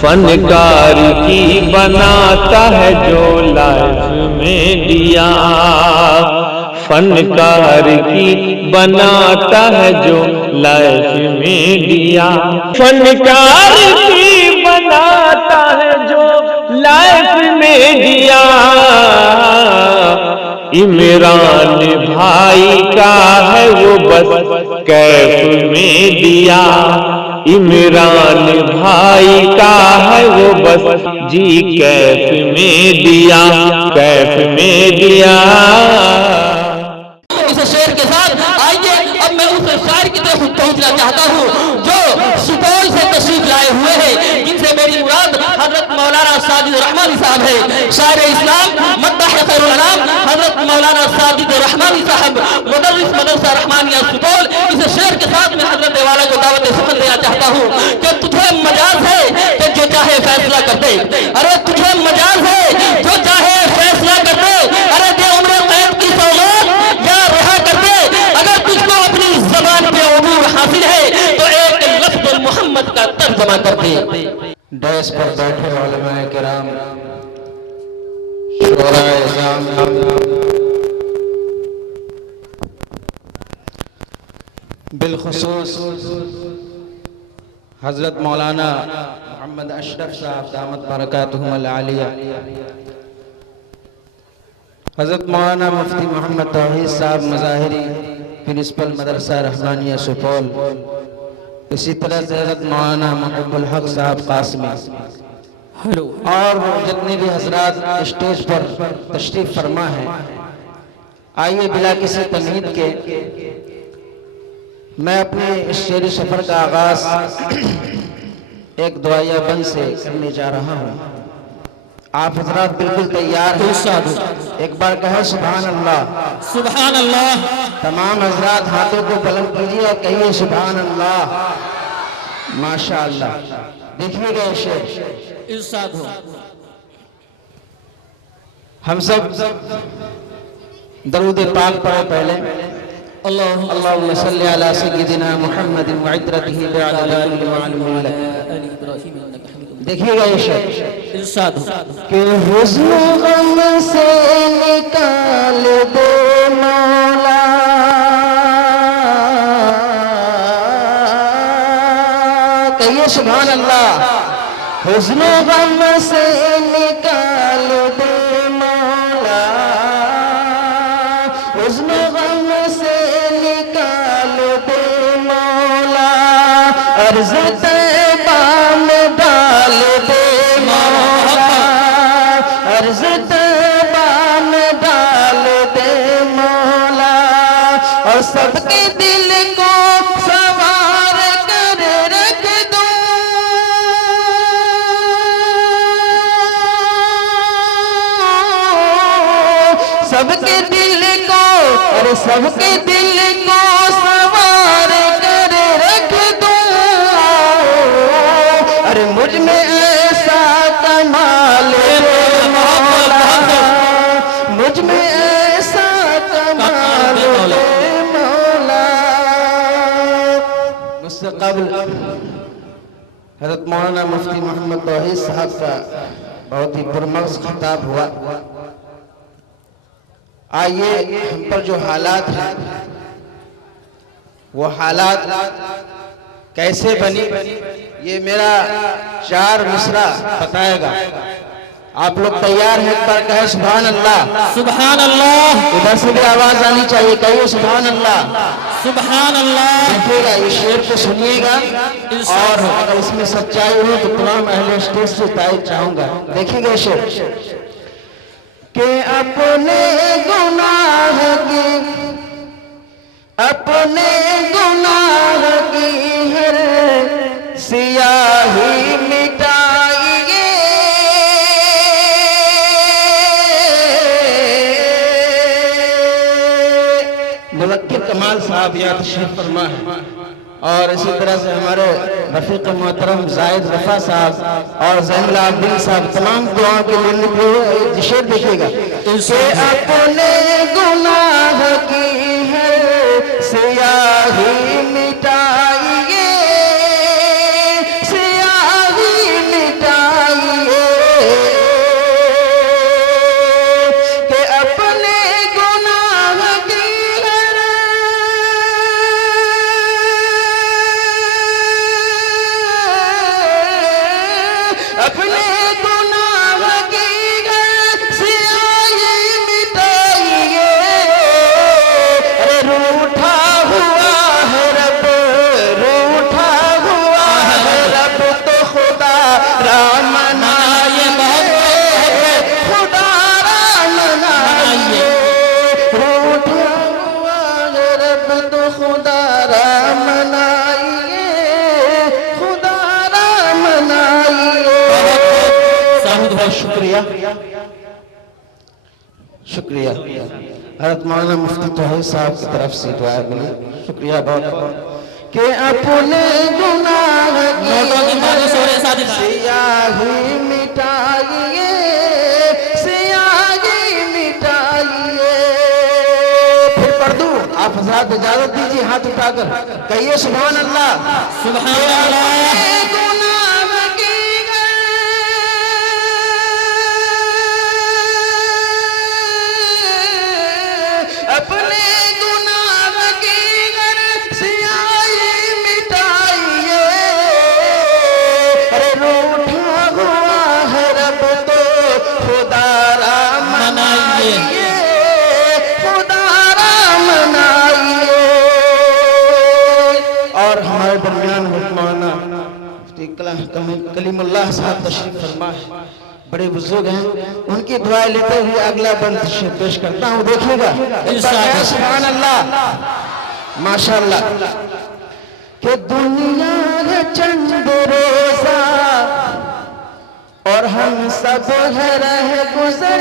फनकार की बनाता है जो लाइफ में दिया, फनकार की बनाता है जो लाइफ में दिया, फनकार की बनाता है जो लाइफ में दिया। इमरान भाई का है वो बस कैफ में दिया, इमरान भाई का है वो बस जी कैफ में दिया, कैफ में दिया। इस शेर के साथ आइए अब मैं उस शायर की तरफ पहुंचना चाहता हूं जो सुपौल से तशरीफ लाए हुए हैं, जिनसे मेरी मुराद हजरत मौलाना साजिद रहमानी साहब है। शायर इस्लाम मद्दाह खैरुल अनाम हजरत मौलाना साजिद रहमानी साहब, मुदर्रिस मदरसा रहमानिया सुपौल। इस शेर के साथ मैं हजरत वाला को दावत सुखन देना चाहता हूँ कि तुझे मजाज है कि जो चाहे फैसला कर दे, अरे तुझे मजाज है जो चाहे फैसला कर दे, अरे दे उम्र कैद की सौगात या रहा कर दे। अगर तुझको अपनी जबान पे उमूर हासिल है तो एक लफ्ज़ मोहम्मद का तर्जमा कर दे। डैश पर बैठे उलमाए किराम, शोराए जाम, बिलखुसूस हजरत मौलाना मोहम्मद अशरफ साहब दामत बरकातुहुमुल आलिया, हजरत मौलाना मुफ्ती मोहम्मद तौहीद साहब मज़ाहिरी प्रिंसिपल मदरसा रहमानिया सुपौल, इसी तरह से हजरत मौलाना मुहब्बुल हक साहब कासमी और जितने भी हजरात स्टेज पर तशरीफ फरमा है, आइए बिला किसी तमहीद के मैं अपने इस शेरी सफर का आगाज एक दुआया बंद से करने जा रहा हूँ। आप हजरात बिल्कुल तैयार हैं? एक बार कहें सुभान अल्लाह। सुभान अल्लाह। तमाम हजरात हाथों को बुलंद कीजिए और कहिए सुभान अल्लाह। माशा अल्लाह। देखिएगा ये शेर, इरशाद हो। हम सब दरूद पाक पढ़े पहले। अल्लाहुम्मा सल्ली अला सय्यिदिना मुहम्मदिन व इत्रतिही बिअला कुल्ली मालूम लक। देखिएगा ये शेर, इरशाद हो। कि हुस्न गम से निकाल दे मौला, कहिए सुभान अल्लाह। हुस्न गम से निकाल दे मौला, हुस्न गम से निकाल दे मौला, अर्ज़ तैबा में डाल दे मौला, अर्ज़ तैबा में डाल दे मौला, और सबके दिल को सवार कर रख दो, सबके दिल को, अरे सबके दिल को सवार कर रख दो, अरे मुझ में ऐसा कमाल दे मौला, मुझ में ऐसा कमाल दे मौला। मुझसे कब्ल हज़रत मौलाना मुफ्ती मोहम्मद तौहीद साहब का बहुत ही पुरमग़ज़ खिताब हुआ। आइए हम पर जो हालात हैं वो हालात कैसे बनी, ये मेरा 4 मिसरा बताएगा। आप लोग तैयार हैं? एक बार कहे सुभान अल्लाह। सुभान अल्लाह। इधर से भी आवाज आनी चाहिए, कहिए सुभान अल्लाह। सुभान अल्लाह। देखिएगा ये शेर को सुनिएगा और अगर इसमें सच्चाई हो तो तमाम अहले स्टेज से तारीफ चाहूंगा। देखिएगा शेर कि अपने गुनाह की, अपने गुनाह की हर सियाही मिटाइए, मुवक्किल कमाल साहब यहाँ तशरीफ फरमा है, और इसी तरह से हमारे रफीक मोहतरम जायद रफा साहब और ज़ैनुल आबिदीन साहब तमाम दुआओं के लिए निकले। शेर देखिएगा, इसे अपने गुनाह की है सियाही मिटाइए, सियाही मिटाइए, अपने गुनाह की स्याही मिटाइए। अरे रूठा हुआ है रब, रूठा हुआ है रब तो खुदा राम मनाइए, खुदा राम मनाइए। रूठा हुआ है रब तो खुदा राम मनाइए, खुदा राम मनाइए। साहिद भाई शुक्रिया शुक्रिया। हज़रत मौलाना मुफ्ती तौहीद साहब की तरफ से दुआ मिली, शुक्रिया बहुत बहुत। कि अपने गुनाह नोटों की मालिश हो रही है साजिद भाई। स्याही मिटाइए, स्याही मिटाइए। फिर पढ़ दूं? आप हज़रात इजाजत दीजिए, हाथ उठाकर कहिए सुभान अल्लाह। सुभान अल्लाह। गुनाह की अपने गुनाह की स्याही मिटाइए। अरे रूठा हुआ है रब तो खुदा राम मनाइए, खुदा राम मनाइए। और हमारे दरमियान हुक्माना कलीमुल्लाह साहब तशरीफ फरमा है, बड़े बुजुर्ग हैं, उनकी दुआएं लेते हुए अगला बंद पेश करता हूँ। देखिएगा सुभान अल्लाह माशाअल्लाह। कि दुनिया है चंद रोजा और हम सब है रह गुजर।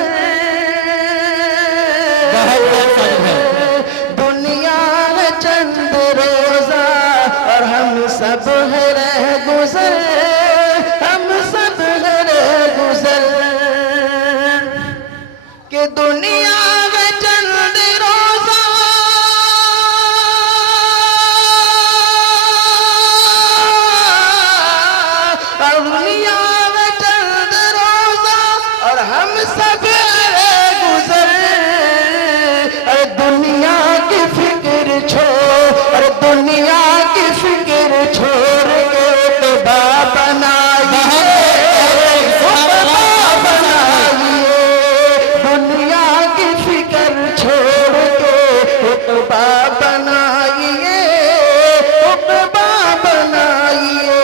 दुनिया है चंद रोजा और हम सब है रह गुजर, हम सब है रह गुजर। कि दुनिया में चंद रोजा और दुनिया में चंद रोजा और हम सब गुजर। अरे दुनिया की फिक्र छोड़, अरे दुनिया की फिक्र छोड़ के खुदा बनाइए, खुदा बनाइए। दुनिया की फिक्र छोड़ के खुदा बनाइए, खुदा बनाइए।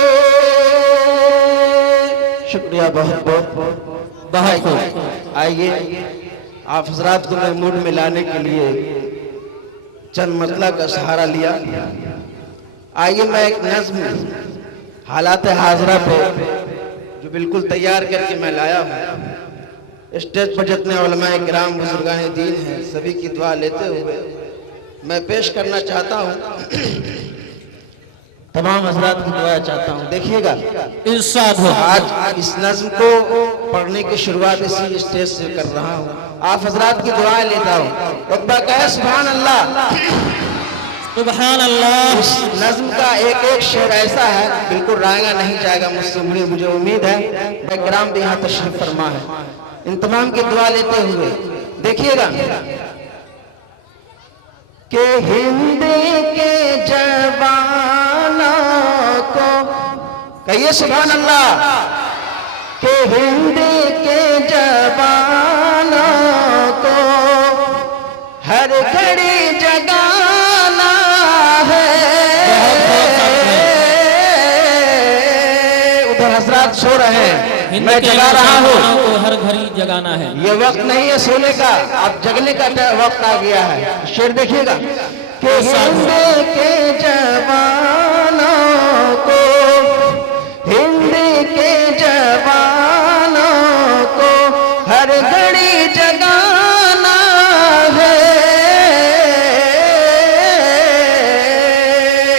शुक्रिया बहुत बहुत बहुत खूब। आइए आप हजरात को मैं मूड में लाने के लिए चंद मतला का सहारा लिया। आइए मैं एक नज्म हालात हाजरा पे जो बिल्कुल तैयार करके मैं लाया हूँ, स्टेज पर जितने उलमाए किराम बुजुर्गान दीन हैं सभी की दुआ लेते हुए मैं पेश करना चाहता हूँ। तमाम हजरात की दुआ चाहता हूँ। देखिएगा इरशाद हो। आज इस नज्म को पढ़ने की शुरुआत इसी स्टेज से कर रहा हूँ, आप हजरात की दुआएं लेता हूँ। रब्बा कहे सुभान अल्लाह। सुभान अल्लाह। इस नज्म का एक एक शेर ऐसा है बिल्कुल रायगा नहीं जाएगा मुझसे, मुझे उम्मीद है बैकग्राउंड भी यहाँ तशरीफ फरमा है। इन तमाम की दुआ लेते हुए देखिएगा कि हिंद के जवानों को कहिए सुभान अल्लाह। कि हिंद के जवानों को हर घड़ी जगाना है। उधर हजरात सो रहे हैं, मैं जगा रहा हूँ। हर घड़ी जगाना है। ये वक्त नहीं है सोने का, अब जगने का वक्त आ गया है। शेर देखिएगा कि हिंद के जवानों को, हिंद के जवानों को हर घड़ी जगाना है।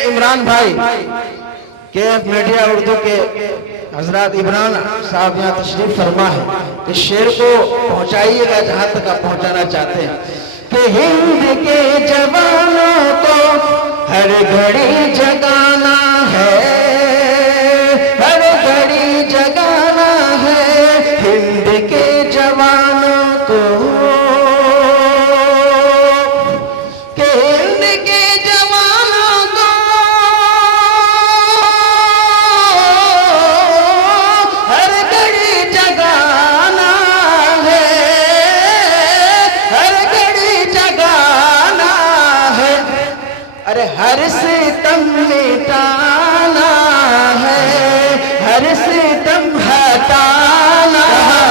इमरान भाई KF मीडिया उर्दू के हजरत इमरान साहब यहाँ तशरीफ फरमा है, इस शेर को पहुँचाइएगा जहाँ तक आप पहुँचाना चाहते हैं। कि हिंद के जवानों को हर घड़ी जगाना है, हर घड़ी जगाना है। हिंद के जवानों को, कि हिंद के जवानों को हर घड़ी हर सितम मिटाना है, हर सितम हटाना है,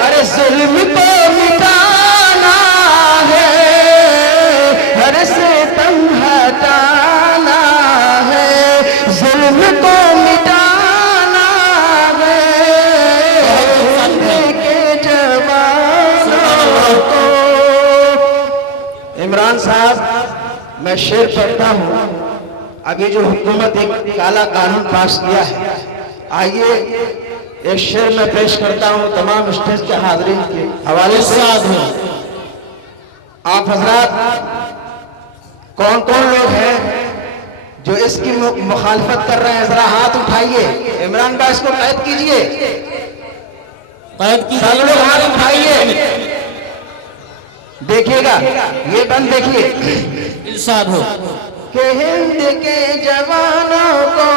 अरे जुल्म को मिटाना है, हर सितम हटाना है, जुल्म को मिटाना है, के जवानों को। इमरान साहब, मैं शेर पढ़ता हूँ। अभी जो हुकूमत एक काला कानून पास किया है, आइए एक शेर मैं पेश करता हूँ तमाम स्टेज के हाज़रीन के हवाले से। आप हजरात कौन कौन लोग हैं जो इसकी मुखालफत कर रहे हैं, जरा हाथ उठाइए। इमरान भाई इसको कैद कीजिए, सब लोग हाथ उठाइए। देखिएगा, ये बंद देखिए। इरशाद हो कि हिंद के जवानों को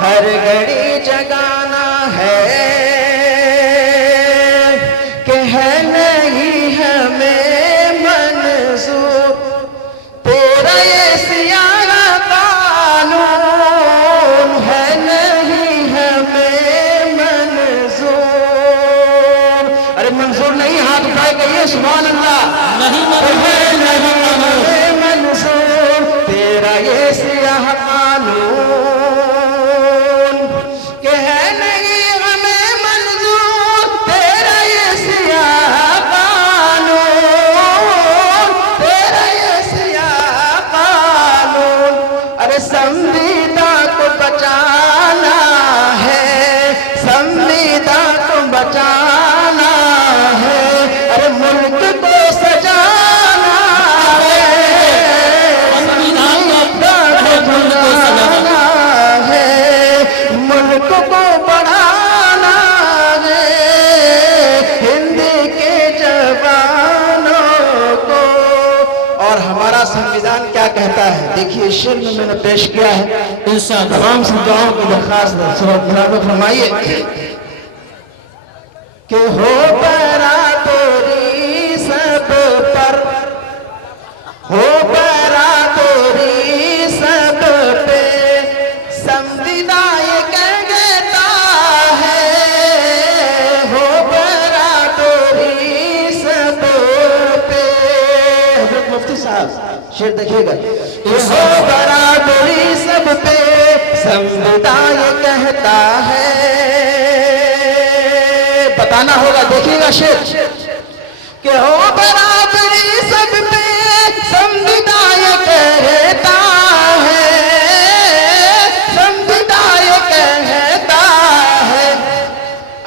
हर घड़ी जगाना है, कि है नहीं हमें मंजूर तेरा ये सियारा कानून, है नहीं हमें मंजूर। अरे मंजूर नहीं, हाथ उठाए कहिए सुभान अल्लाह। नहीं तेरा ये सियाह कानून, के है नहीं हमें मंजूर तेरा ये सियाह कानून, तेरा ये सियाह कानून। अरे संविधान को बचाना है, संविधान को बचाना है, अरे मुल्क को सजाना है, मुल्क को बढ़ाना है, हिंद के जवानों को। और हमारा संविधान क्या कहता है, देखिए शेर में मैंने पेश किया है। तमाम संविधानों की दरखास्त फरमाइए कि हो बराबरी सब पर, हो बराबरी सब पे, संविधान कहता है, हो बराबरी सब पे। हज़रत मुफ्ती साहब शेर देखिएगा, हो बराबरी सब पे संविधान कहता है। बताना होगा, देखिएगा शेर, कि हो बराबरी सब पे संविधान कहता है, संविधान कहता है।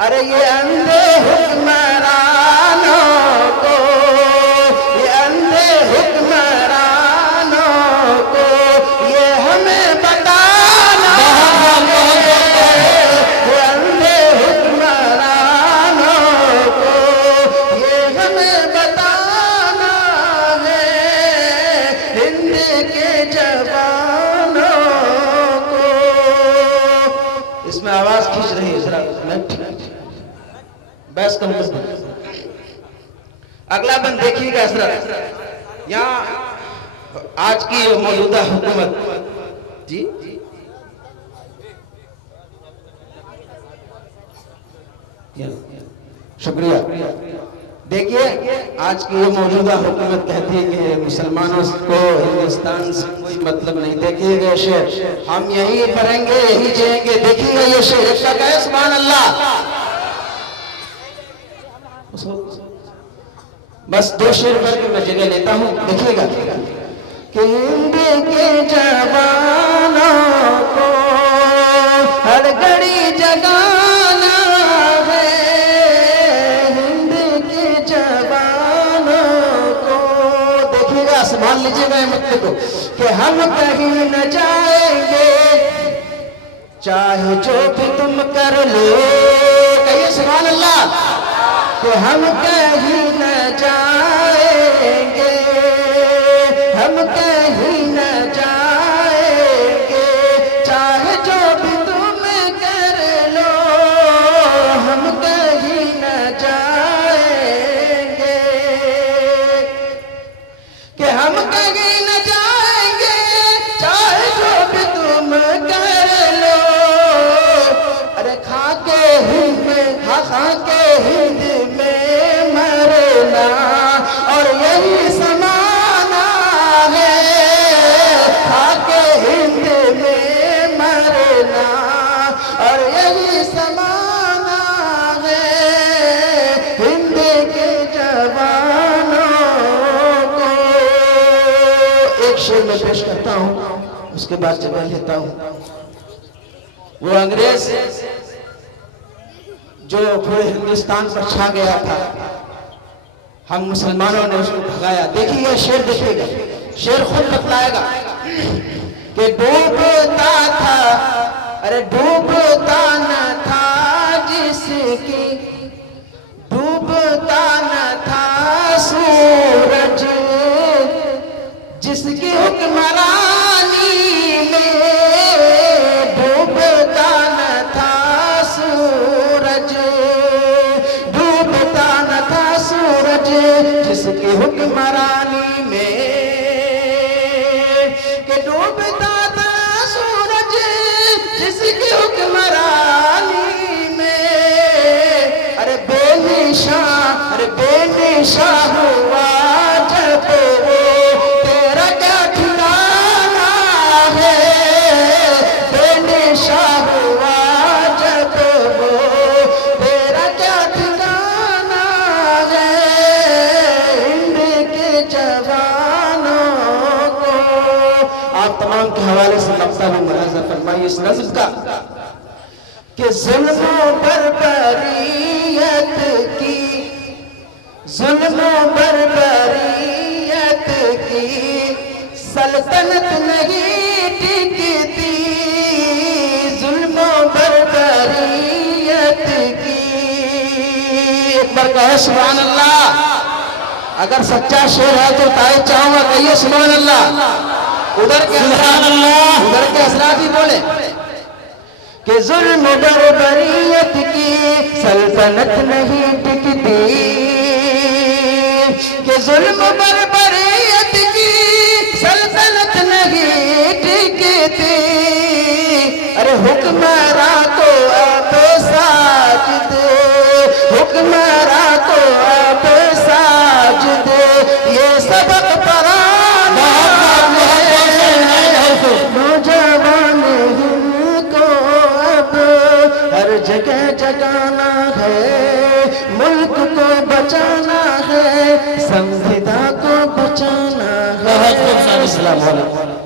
अरे ये अंधे हुक्मरानों को, ये अंधे हुक्मरानों को ये हमें बताना है, ये अंधे हुक्मरानों को ये हमें बताना है, हिंद के जवानों को। इसमें आवाज खींच रही है, जरा बस कम कर दो। अगला बंद देखिएगा हजरत, यहाँ आज की मौजूदा हुकूमत जी शुक्रिया। देखिए आज की ये मौजूदा हुकूमत कहती है कि मुसलमानों को हिंदुस्तान से कोई मतलब नहीं। देखिएगा शेर, हम यही पढ़ेंगे यही जिएंगे। देखिएगा ये शेर, इसका क्या है, सुभान अल्लाह। बस दो शेर करके मैं जगह लेता हूँ, देखिएगा कि हिंद के जवानों को हर घड़ी जगाना है, हिंद के जवानों को। देखिएगा, संभाल लीजिएगा मतलब को, कि हम कहीं न जाएंगे चाहे जो भी तुम कर लो। कहिए सुभान अल्लाह। कि हम कहीं न जाएंगे, हम कहीं न जाएंगे चाहे जो भी तुम कर लो, हम कहीं न जाएंगे, कि हम कहीं न जाएंगे खाके हिंद में मरना और यही समाना है, खाके हिंद में मरना और यही समाना है, हिंद के जवानों को। एक शेर में पेश करता हूँ, उसके बाद जगह लेता हूँ। वो अंग्रेज जो पूरे हिंदुस्तान पर छा गया था, हम मुसलमानों ने उसको भगाया। देखिए शेर, देखिएगा, शेर खुद बतलाएगा कि डूबता था, अरे डूबता न था जिसकी, डूबता न था सूरज जिसकी हुक्मरानी में, डूबता न था सूरज, डूबता न था सूरज जिसकी हुक्मरानी में, कि डूबता था सूरज जिसकी हुक्मरानी में। अरे बेनिशा, अरे बेनिशा हुआ जब वो, तेरा क्या ठिकाना है, बेनिशा हुआ जब वो, तेरा क्या ठिकाना है, हिंद के जवानों को। आप तमाम के हवाले से मकसद मुलाजा फरमाइए इस नज़्म का कि जुल्म बर्बरियत की, जुल्म बर्बरियत की सल्तनत नहीं टिकती, जुल्म बर्बरियत की। एक बार कहे सुभान अल्लाह। अगर सच्चा शेर है तो तारीफ चाहूंगा, कहिए सुभान अल्लाह। उधर के अल्लाह, उधर के हजरात ही बोले कि जुल्म बर्बरियत की सल्तनत नहीं टिकती, कि जुल्म बर्बरियत की सल्तनत नहीं टिकती। अरे हुक्मरा को अब साजिद, हुक्मरा को अब साजिद, ये सबक पढ़ाना है, नौजवान इनको अब हर जगह जगाना है, मुल्क को बचाना है, संविदा को बचाना है। अस्सलाम वालेकुम।